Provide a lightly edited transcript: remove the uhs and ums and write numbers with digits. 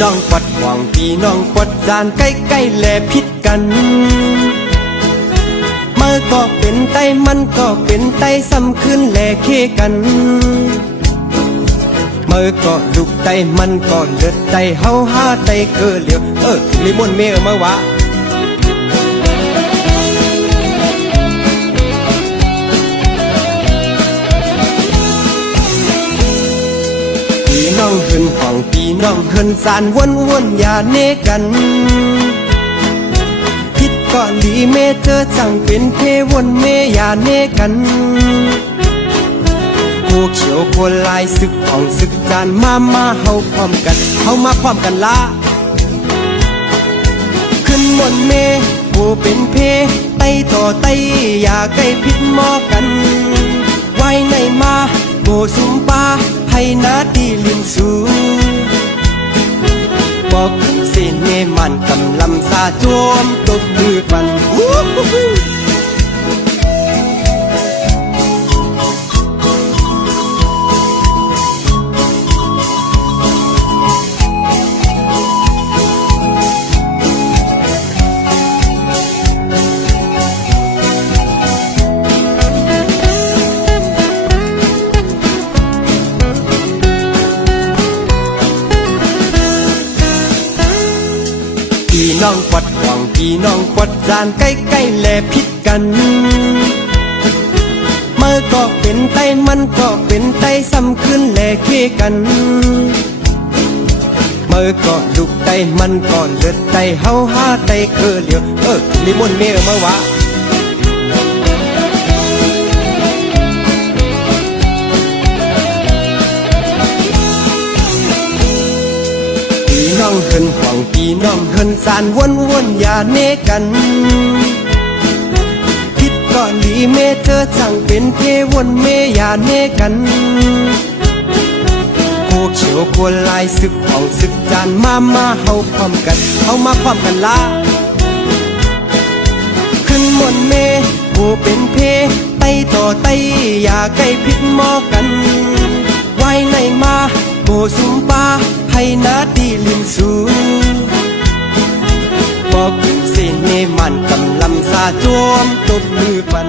น้องปัดหวังพี่น้องปัดจานใกล้ๆแลพิษกันเมื่อก็เป็นไตมันก็เป็นไตซ้ำคืนแลเคกันเมื่อก็ลุกไตมันก็เลือดไตเฮาหาไตเกอเหลียวลิมอนเมเมื่อวะพี่น้องเฮินห้องพี่น้องเฮินสานวนอย่าเนกันพิษก็ดีเมเจอจังเป็นเพวนเมอย่าเนกันโคเขียวโคลายศึกห้องศึกจานมาเฮาพร้อมกันเฮามาพร้อมกันละขึ้นบนเมโคเป็นเพไตต่อไตอย่าใกล้พิษหมอกันไว้ในมาโบสุมปาให้นาดีลินสูบอกเส้นเนมันกำลำซาโจมตบมือปันพี่น้องปัดหวังพี่น้องปัดจานใกล้ๆแลพิษกันเมื่อก็เป็นไตมันก็เป็นไตซ้ำคืนแลเคกันเมื่อก็ลุกไตมันก็เลือดไตเฮาหาไตเกอเหลียวลิมอนเมเมื่อวะพี่น้องเฮินห้องพี่น้องเฮินสานวนอย่าเนกันพิษก็ดีเมเธอจังเป็นเพวนเมอย่าเนกันโคเขียวโคลายศึกห้องศึกจานมาเฮาพร้อมกันเฮามาพร้อมกันละขึ้นบนเมโคเป็นเพไตต่อไตอย่าใกล้พิษหมอกันไว้ในมาโบสุมปาให้นาดีลินสูบอกเส้นเนมันกำลำซาโจมตบมือปัน